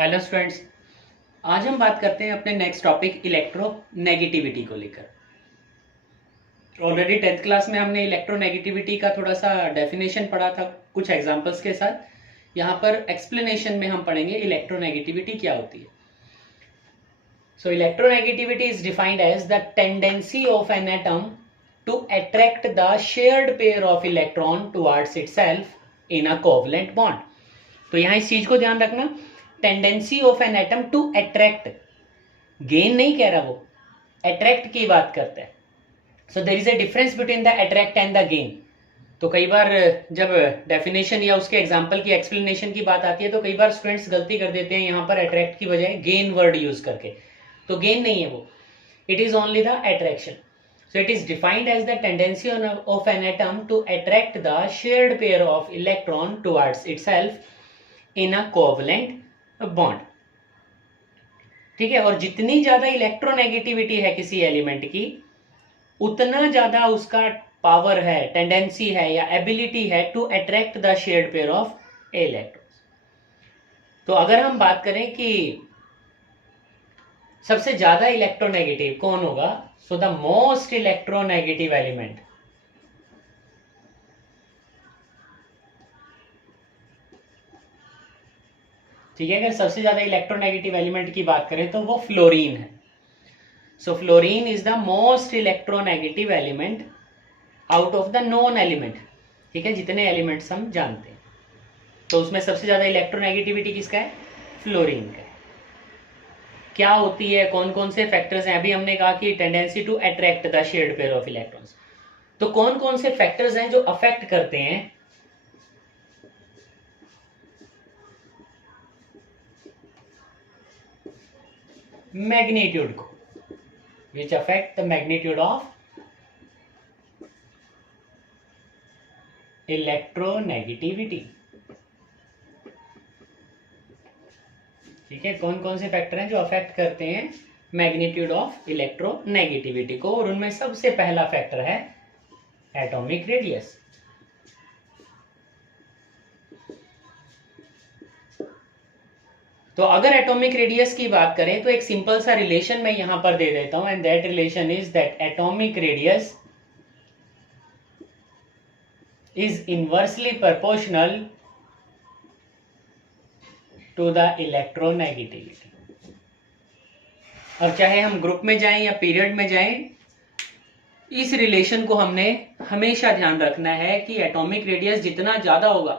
Hello students. आज हम बात करते हैं अपने नेक्स्ट टॉपिक इलेक्ट्रोनेगेटिविटी को लेकर। ऑलरेडी 10th क्लास में हमने इलेक्ट्रोनेगेटिविटी का थोड़ा सा डेफिनेशन पढ़ा था कुछ एग्जांपल्स के साथ। यहाँ पर एक्सप्लेनेशन में हम पढ़ेंगे इलेक्ट्रोनेगेटिविटी क्या होती है। So electronegativity is defined as the tendency of an atom to attract the shared pair of electron towards itself in a covalent bond. तो यहाँ इस चीज को ध्यान रखना, tendency of an atom to attract, gain नहीं कह रहा, वो अट्रैक्ट की बात करता है। So there is a difference between the attract and the gain. तो कई बार जब डेफिनेशन या उसके एग्जांपल की एक्सप्लेनेशन की बात आती है तो कई बार स्टूडेंट्स गलती कर देते हैं यहाँ पर अट्रैक्ट की बजाय गेन वर्ड यूज करके। तो गेन नहीं है वो, it is only the attraction. So it is defined as the tendency of an atom to attract the shared pair of electron towards itself in a covalent bond. ठीक है, और जितनी ज्यादा इलेक्ट्रोनेगेटिविटी है किसी एलिमेंट की उतना ज्यादा उसका पावर है, टेंडेंसी है या एबिलिटी है to attract the shared pair of electrons. तो अगर हम बात करें कि सबसे ज्यादा इलेक्ट्रोनेगेटिव कौन होगा, so the most electronegative element ठीक है, अगर सबसे ज्यादा इलेक्ट्रोनेगेटिव एलिमेंट की बात करें तो वो फ्लोरीन है। So fluorine is the most electronegative element out of the known element. ठीक है, जितने एलिमेंट्स हम जानते हैं तो उसमें सबसे ज्यादा इलेक्ट्रोनेगेटिविटी किसका है, फ्लोरीन का है। क्या होती है, कौन कौन से फैक्टर्स हैं, अभी हमने कहा कि tendency to attract the shared pair of electrons. तो कौन कौन से फैक्टर्स हैं जो अफेक्ट करते हैं मैग्नीट्यूड को, which affect the magnitude of electronegativity. ठीक है, कौन कौन से फैक्टर हैं जो अफेक्ट करते हैं मैग्नीट्यूड ऑफ इलेक्ट्रोनेगेटिविटी को, और उनमें सबसे पहला फैक्टर है एटॉमिक रेडियस। तो अगर एटॉमिक रेडियस की बात करें तो एक सिंपल सा रिलेशन मैं यहां पर दे देता हूं, and that relation is that atomic radius is inversely proportional to the electronegativity. और चाहे हम ग्रुप में जाएं या पीरियड में जाएं, इस रिलेशन को हमने हमेशा ध्यान रखना है कि एटॉमिक रेडियस जितना ज्यादा होगा,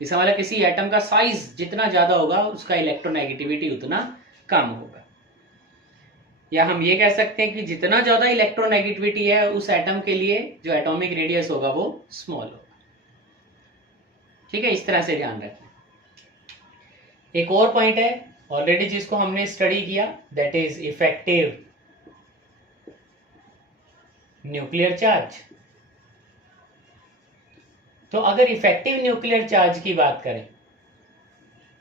इसका मतलब किसी एटम का साइज जितना ज्यादा होगा उसका इलेक्ट्रोनेगेटिविटी उतना कम होगा। या हम ये कह सकते हैं कि जितना ज्यादा इलेक्ट्रोनेगेटिविटी है उस एटम के लिए जो एटॉमिक रेडियस होगा वो स्मॉल होगा। ठीक है, इस तरह से ध्यान रखना। एक और पॉइंट है ऑलरेडी जिसको हमने स्टडी किया, that is effective nuclear charge. तो अगर इफेक्टिव न्यूक्लियर चार्ज की बात करें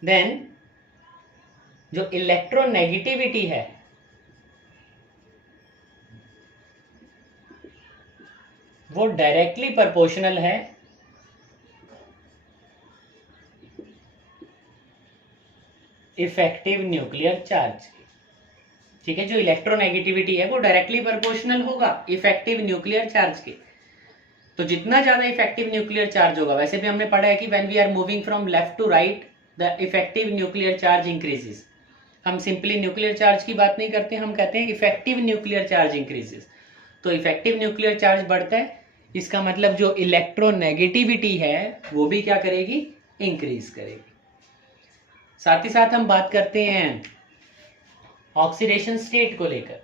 देन जो इलेक्ट्रोनेगेटिविटी है वो डायरेक्टली प्रोपोर्शनल है इफेक्टिव न्यूक्लियर चार्ज। ठीक है, जो इलेक्ट्रोनेगेटिविटी है वो डायरेक्टली प्रोपोर्शनल होगा इफेक्टिव न्यूक्लियर चार्ज के। तो जितना ज्यादा इफेक्टिव न्यूक्लियर चार्ज होगा, वैसे भी हमने पढ़ा है कि when we are moving from left to right the effective nuclear charge increases. हम सिंपली न्यूक्लियर चार्ज की बात नहीं करते, हम कहते हैं इफेक्टिव न्यूक्लियर चार्ज इंक्रीजेस। तो इफेक्टिव न्यूक्लियर चार्ज बढ़ता है, इसका मतलब जो इलेक्ट्रोनेगेटिविटी है वो भी क्या करेगी, इंक्रीज करेगी। साथ ही साथ हम बात करते हैं ऑक्सीडेशन स्टेट को लेकर।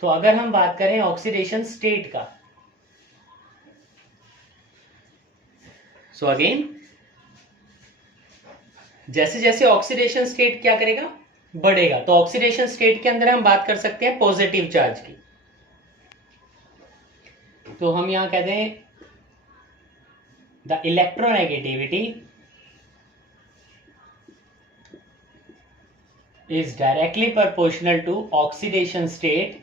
तो अगर हम बात करें ऑक्सीडेशन स्टेट का, सो अगेन जैसे जैसे ऑक्सीडेशन स्टेट क्या करेगा, बढ़ेगा। तो ऑक्सीडेशन स्टेट के अंदर हम बात कर सकते हैं पॉजिटिव चार्ज की। तो हम यहां कहते हैं the electronegativity is directly proportional to oxidation state,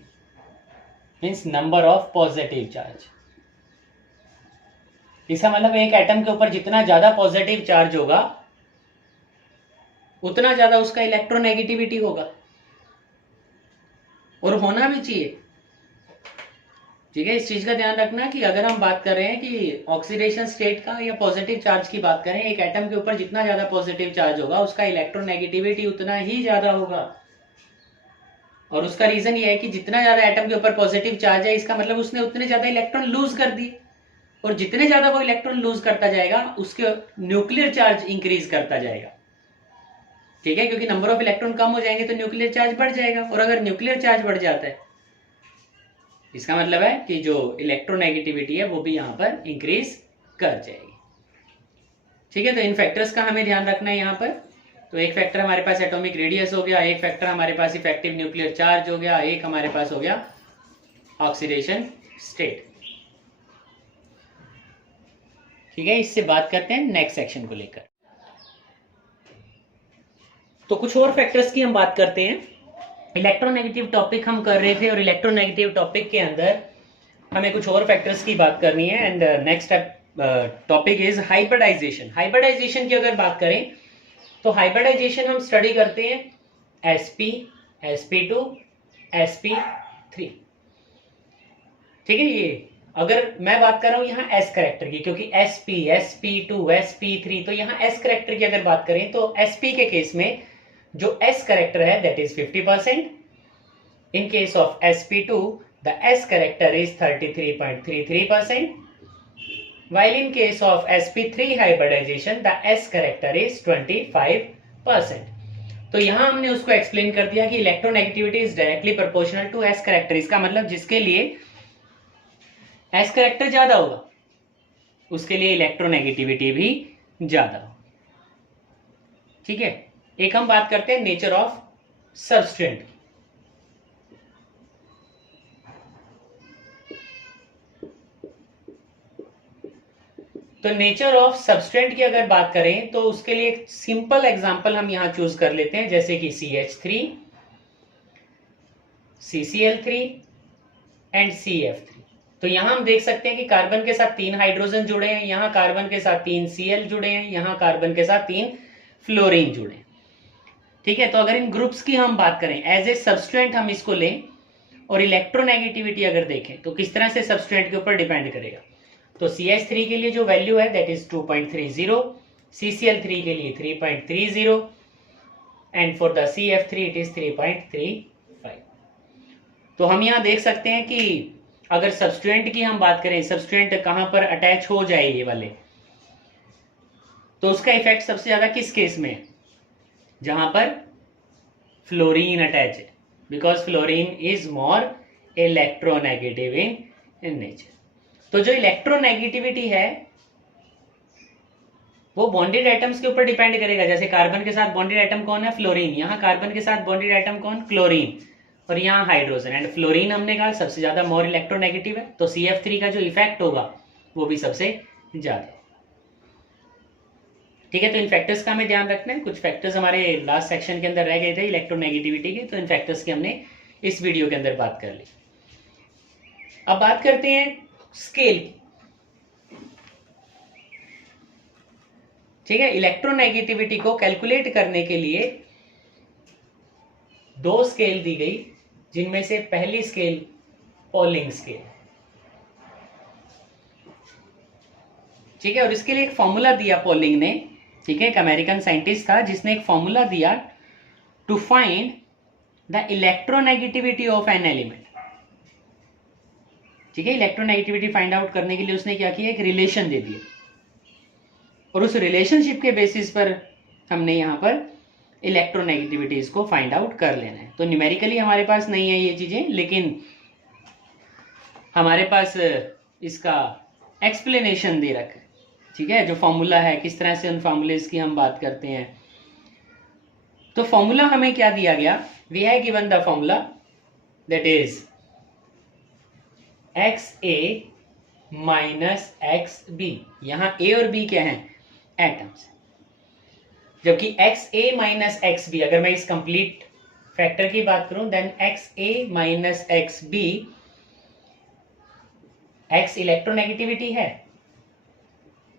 means number of positive charge। इसका मतलब एक एटम के ऊपर जितना ज्यादा पॉजिटिव चार्ज होगा उतना ज्यादा उसका इलेक्ट्रोनेगेटिविटी होगा, और होना भी चाहिए। ठीक है, इस चीज का ध्यान रखना कि अगर हम बात कर रहे हैं कि ऑक्सीडेशन स्टेट का या पॉजिटिव चार्ज की बात करें, एक एटम के ऊपर जितना ज्यादा पॉजिटिव चार्ज होगा उसका इलेक्ट्रोनेगेटिविटी उतना ही ज्यादा होगा। और उसका रीजन ये है कि जितना ज्यादा एटम के ऊपर पॉजिटिव चार्ज है, इसका मतलब उसने उतने ज्यादा इलेक्ट्रॉन लूज कर दिए, और जितने ज्यादा वो इलेक्ट्रॉन लूज करता जाएगा उसके न्यूक्लियर चार्ज इंक्रीज करता जाएगा। ठीक है, क्योंकि नंबर ऑफ इलेक्ट्रॉन कम हो जाएंगे तो न्यूक्लियर चार्ज बढ़ जाएगा, और अगर न्यूक्लियर चार्ज बढ़ जाता है इसका मतलब है कि जो इलेक्ट्रोनेगेटिविटी है वो भी यहां पर इंक्रीज कर जाएगी। ठीक है, तो इन फैक्टर्स का हमें ध्यान रखना है यहां पर। तो एक फैक्टर हमारे पास एटॉमिक रेडियस हो गया, एक फैक्टर हमारे पास इफेक्टिव न्यूक्लियर चार्ज हो गया, एक हमारे पास हो गया ऑक्सीडेशन स्टेट। ठीक है, इससे बात करते हैं नेक्स्ट सेक्शन को लेकर। तो कुछ और फैक्टर्स की हम बात करते हैं। इलेक्ट्रोनेगेटिव टॉपिक हम कर रहे थे, और इलेक्ट्रोनेगेटिव टॉपिक के अंदर हमें कुछ और फैक्टर्स की बात करनी है। And next topic is hybridization. Hybridization की अगर बात करें तो हाइब्रिडाइजेशन हम स्टडी करते हैं sp, sp2, sp3। ठीक है, ये अगर मैं बात कर रहा हूं यहाँ s करेक्टर की, क्योंकि sp, sp2, sp3, तो यहाँ s करेक्टर की अगर बात करें तो sp के केस में जो s करेक्टर है that is 50%. In case of sp2 the s character is 33.33%, while in case of sp3 hybridization the s character is 25%. तो यहां हमने उसको एक्सप्लेन कर दिया कि electronegativity is directly proportional to s character. इसका मतलब जिसके लिए s करेक्टर ज्यादा होगा उसके लिए इलेक्ट्रोनेगेटिविटी भी ज्यादा होगा। ठीक है, एक हम बात करते हैं नेचर ऑफ सबस्टेंट। तो नेचर ऑफ सबस्टेंट की अगर बात करें तो उसके लिए एक सिंपल एग्जांपल हम यहां चूज कर लेते हैं, जैसे कि CH3, CCl3 एंड CF3। तो यहां हम देख सकते हैं कि कार्बन के साथ 3 हाइड्रोजन जुड़े हैं, यहां कार्बन के साथ 3 Cl जुड़े हैं, यहां कार्बन के साथ 3 फ्लोरीन जुड़े हैं। ठीक है, तो अगर इन ग्रुप्स की हम बात करें एज ए सबस्टेंट हम इसको लें और इलेक्ट्रोनेगेटिविटी अगर देखें तो किस तरह से सबस्टेंट के ऊपर डिपेंड करेगा। तो CH3 के लिए जो वैल्यू है दैट इज 2.30, CCl3 के लिए 3.30 and for the CF3 it is 3.35। तो हम यहां देख सकते हैं कि अगर सबस्टेंट की हम बात करें, सबस्टेंट कहां पर अटैच हो जाए ये वाले, तो उसका इफेक्ट सबसे ज्यादा किस केस में है, जहां पर फ्लोरीन अटैच है, because fluorine is more electronegative in nature. तो जो इलेक्ट्रोनेगेटिविटी है वो बॉन्डेड एटम्स के ऊपर डिपेंड करेगा। जैसे कार्बन के साथ बॉन्डेड एटम कौन है, फ्लोरीन, यहां कार्बन के साथ बॉन्डेड एटम कौन, क्लोरीन, और यहां हाइड्रोजन। एंड फ्लोरीन हमने कहा सबसे ज्यादा मोर इलेक्ट्रोनेगेटिव है, तो CF3 का जो इफेक्ट होगा वो भी सबसे ज्यादा। ठीक है, तो इन फैक्टर्स का हमें ध्यान रखना है। कुछ फैक्टर्स हमारे लास्ट सेक्शन के अंदर रह गए थे इलेक्ट्रोनेगेटिविटी के, तो इन फैक्टर्स की हमने इस वीडियो के अंदर बात कर ली। अब बात करते हैं स्केल की। ठीक है, इलेक्ट्रोनेगेटिविटी को कैलकुलेट करने के लिए 2 स्केल दी गई, जिनमें से पहली स्केल पॉलिंग स्केल। ठीक है, और इसके लिए एक फॉर्मूला दिया पॉलिंग ने। ठीक है, एक अमेरिकन साइंटिस्ट था जिसने एक फॉर्मूला दिया to find the electronegativity of an element. ठीक है, इलेक्ट्रोनेगेटिविटी फाइंड आउट करने के लिए उसने क्या किया, एक रिलेशन दे दिया, और उस रिलेशनशिप के बेसिस पर हमने यहां पर इलेक्ट्रोनेगेटिविटीज को फाइंड आउट कर लेना है। तो न्यूमेरिकली हमारे पास नहीं है ये चीजें, लेकिन हमारे पास इसका एक्सप्लेनेशन दे रखा है। ठीक है, जो फॉर्मूला है किस तरह से उन फॉर्मूलेज की हम बात करते हैं। तो फॉर्मूला हमें क्या दिया गया, we have given the formula that is XA minus XB। यहां A और B क्या है, एटम्स, जबकि XA माइनस XB, अगर मैं इस कंप्लीट फैक्टर की बात करूं then XA minus XB, X electronegativity है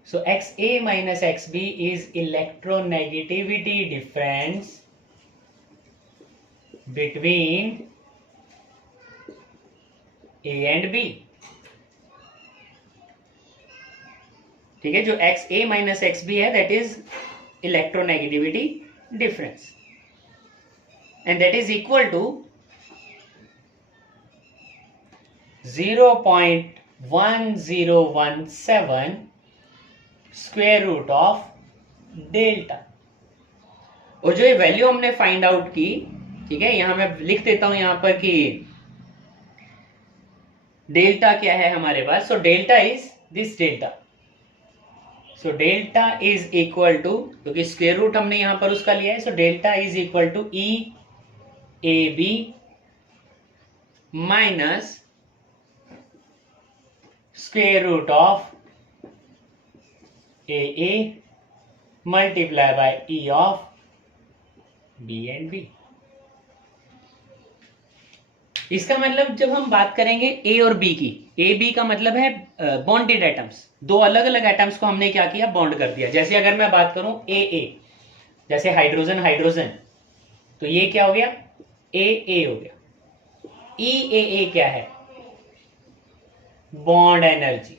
So XA minus XB is electronegativity difference between A and B. ठीक है, जो XA minus XB है that is electronegativity difference and that is equal to 0.1017 square root of delta. और जो ये value हमने find out की, ठीक है, यहां मैं लिख देता हूं यहां पर कि डेल्टा क्या है हमारे पास। So delta is this delta. So delta is equal to, क्योंकि स्क्वायर रूट हमने यहां पर उसका लिया है, so delta is equal to E A B minus square root of A multiply by E of B and B. इसका मतलब जब हम बात करेंगे ए और बी की, ए बी का मतलब है बॉन्डेड एटम्स। दो अलग अलग एटम्स को हमने क्या किया, बॉन्ड कर दिया। जैसे अगर मैं बात करूं ए, जैसे हाइड्रोजन हाइड्रोजन, तो ये क्या हो गया, ए हो गया। ई क्या है, बॉन्ड एनर्जी।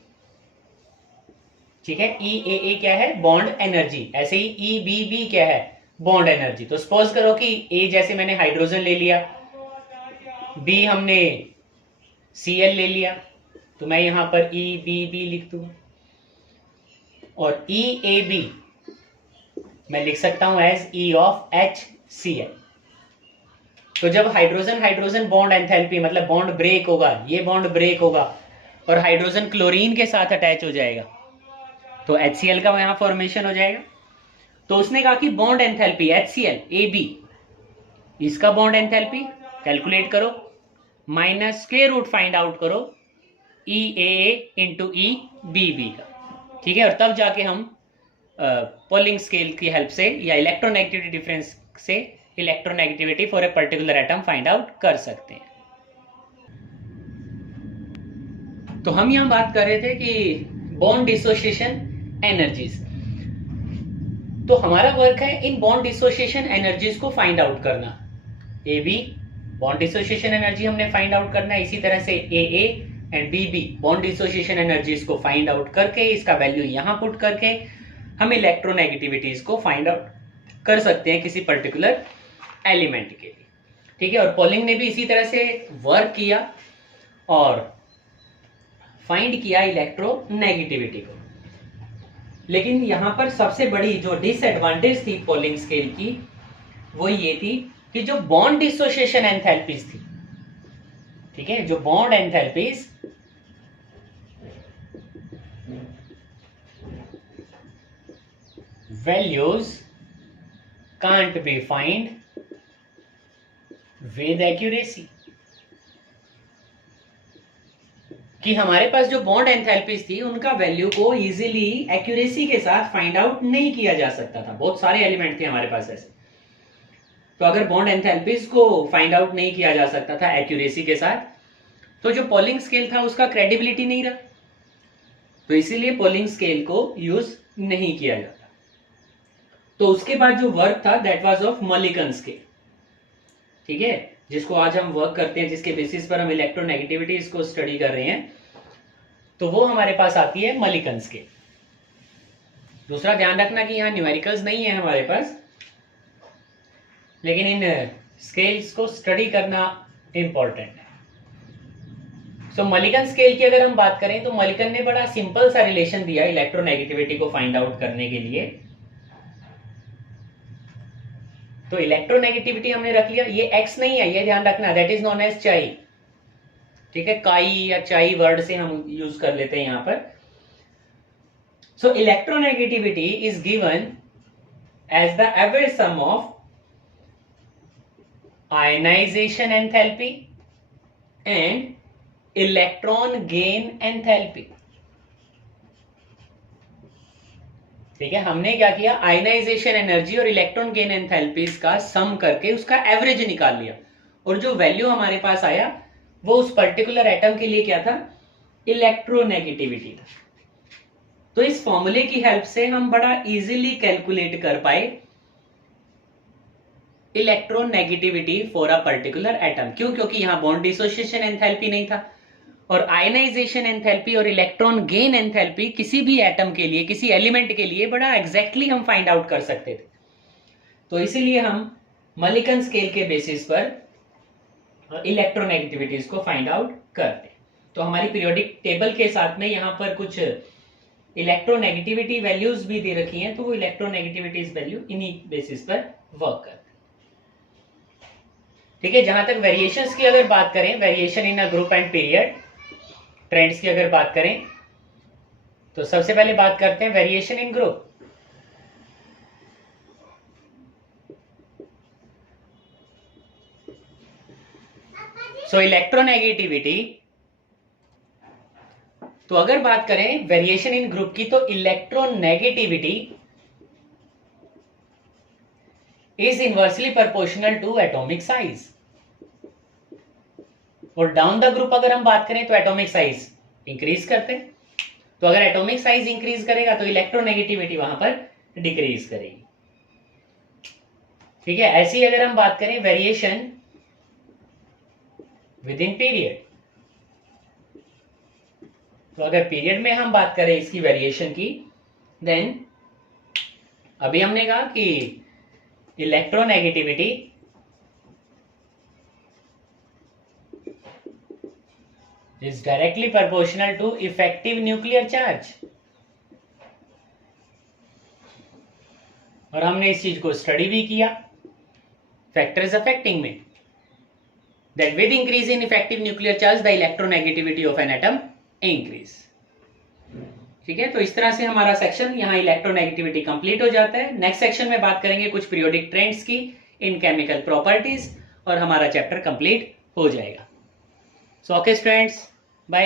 ठीक है, ई क्या है, बॉन्ड एनर्जी। ऐसे ही ई बी क्या है, बॉन्ड एनर्जी। तो सपोज करो कि ए जैसे मैंने हाइड्रोजन ले लिया, बी हमने Cl ले लिया, तो मैं यहां पर ई बी लिख दूंगा, और ई ए बी मैं लिख सकता हूं एज ई ऑफ HCl। तो जब हाइड्रोजन हाइड्रोजन बॉन्ड एंथैल्पी मतलब बॉन्ड ब्रेक होगा, ये बॉन्ड ब्रेक होगा और हाइड्रोजन क्लोरीन के साथ अटैच हो जाएगा, तो HCl का यहां फॉर्मेशन हो जाएगा। तो उसने कहा कि बॉन्ड एंथैल्पी HCl AB, इसका बॉन्ड एंथैल्पी कैलकुलेट करो, minus square root find out करो EAA इंटू EBB का। ठीक है, और तब जाके हम पोलिंग स्केल की हेल्प से या इलेक्ट्रोनेगेटिविटी डिफरेंस से electronegativity for a particular atom find out कर सकते हैं। तो हम यहां बात कर रहे थे कि बॉन्ड डिसोसिएशन एनर्जीज। तो हमारा वर्क है इन बॉन्ड डिसोसिएशन एनर्जीज को फाइंड आउट करना। A B bond dissociation energy हमने फाइंड आउट करना है, इसी तरह से A and B B bond dissociation energies को फाइंड आउट करके इसका वैल्यू यहां पुट करके हम इलेक्ट्रोनेगेटिविटीज को फाइंड आउट कर सकते हैं किसी पर्टिकुलर एलिमेंट के लिए। ठीक है, और पोलिंग ने भी इसी तरह से वर्क किया और फाइंड किया इलेक्ट्रोनेगेटिविटी को। लेकिन यहां पर सबसे बड़ी जो डिसएडवांटेज थी पोलिंग स्केल की, वो ये थी कि जो बॉन्ड डिसोसिएशन एंथैल्पीज थी, ठीक है, जो bond enthalpies values can't be find with accuracy. कि हमारे पास जो बॉन्ड एंथैल्पीज थी उनका वैल्यू को इजीली एक्यूरेसी के साथ फाइंड आउट नहीं किया जा सकता था। बहुत सारे एलिमेंट थे हमारे पास ऐसे, तो अगर बॉन्ड एंथैल्पीज को फाइंड आउट नहीं किया जा सकता था एक्यूरेसी के साथ, तो जो पोलिंग स्केल था उसका क्रेडिबिलिटी नहीं रहा। तो इसीलिए पोलिंग स्केल को यूज नहीं किया जाता। तो उसके बाद जो वर्क था दैट वाज ऑफ मलिकन स्केल। ठीक है, जिसको आज हम वर्क करते हैं, जिसके बेसिस पर हम इलेक्ट्रोनेगेटिविटी को स्टडी कर रहे हैं, तो वो हमारे पास आती है मलिकन स्केल। दूसरा ध्यान रखना कि यहाँ न्यूमेरिकल्स नहीं है हमारे पास, लेकिन इन स्केल्स को स्टडी करना इंपॉर्टेंट है। सो मलिकन स्केल की अगर हम बात करें तो मलिकन ने बड़ा सिंपल सा रिलेशन दिया इलेक्ट्रोनेगेटिविटी को फाइंड आउट करने के लिए। तो इलेक्ट्रोनेगेटिविटी हमने रख लिया, ये एक्स नहीं है, ये ध्यान रखना, दैट इज नोन एज चाई। ठीक है, काई या चाई वर्ड से हम यूज कर लेते हैं यहां पर। So electronegativity is given as the average sum of ionisation enthalpy and electron gain enthalpy. ठीक है, हमने क्या किया, आयनाइजेशन एनर्जी और इलेक्ट्रॉन गेन एंथैल्पीज का सम करके उसका एवरेज निकाल लिया, और जो वैल्यू हमारे पास आया वो उस पर्टिकुलर एटम के लिए क्या था, इलेक्ट्रोनेगेटिविटी था। तो इस फॉर्मूले की हेल्प से हम बड़ा इजीली कैलकुलेट कर पाए electronegativity for a particular atom. क्यों? क्योंकि यहां बॉन्ड डिसोसिएशन एंथैल्पी नहीं था, और आयनाइजेशन एंथैल्पी और इलेक्ट्रॉन गेन एंथैल्पी किसी भी एटम के लिए, किसी एलिमेंट के लिए बड़ा एग्जैक्टली हम फाइंड आउट कर सकते थे। तो इसीलिए हम मलिकन स्केल के बेसिस पर इलेक्ट्रोनेगेटिविटीज को फाइंड आउट करते। तो हमारी पीरियोडिक टेबल के साथ में यहां पर कुछ इलेक्ट्रोनेगेटिविटी वैल्यूज भी दे रखी हैं, तो वो इलेक्ट्रोनेगेटिविटीज वैल्यू इन्हीं बेसिस पर वर्क करते। ठीक है, जहां तक वेरिएशंस की अगर बात करें, variation in a group and period, trends की अगर बात करें, तो सबसे पहले बात करते हैं variation in group. So electronegativity, तो अगर बात करें वेरिएशन इन ग्रुप की, तो electronegativity is inversely proportional to atomic size. और डाउन द ग्रुप अगर हम बात करें तो एटॉमिक साइज इंक्रीज करते हैं। तो अगर एटॉमिक साइज इंक्रीज करेगा तो इलेक्ट्रोनेगेटिविटी वहां पर डिक्रीज करेगी। ठीक है, ऐसी अगर हम बात करें वेरिएशन विद इन पीरियड, तो अगर पीरियड में हम बात करें इसकी वेरिएशन की, देन अभी हमने कहा कि electronegativity is directly proportional to effective nuclear charge, और हमने इस चीज को स्टडी भी किया फैक्टर्स अफेक्टिंग में, that with increase in effective nuclear charge the electronegativity of an atom increase। ठीक है, तो इस तरह से हमारा सेक्शन यहाँ इलेक्ट्रोनेगेटिविटी कंप्लीट हो जाता है। नेक्स्ट सेक्शन में बात करेंगे कुछ पीरियोडिक ट्रेंड्स की इन केमिकल प्रॉपर्टीज, और हमारा चैप्टर कंप्लीट हो जाएगा। So okay students, bye.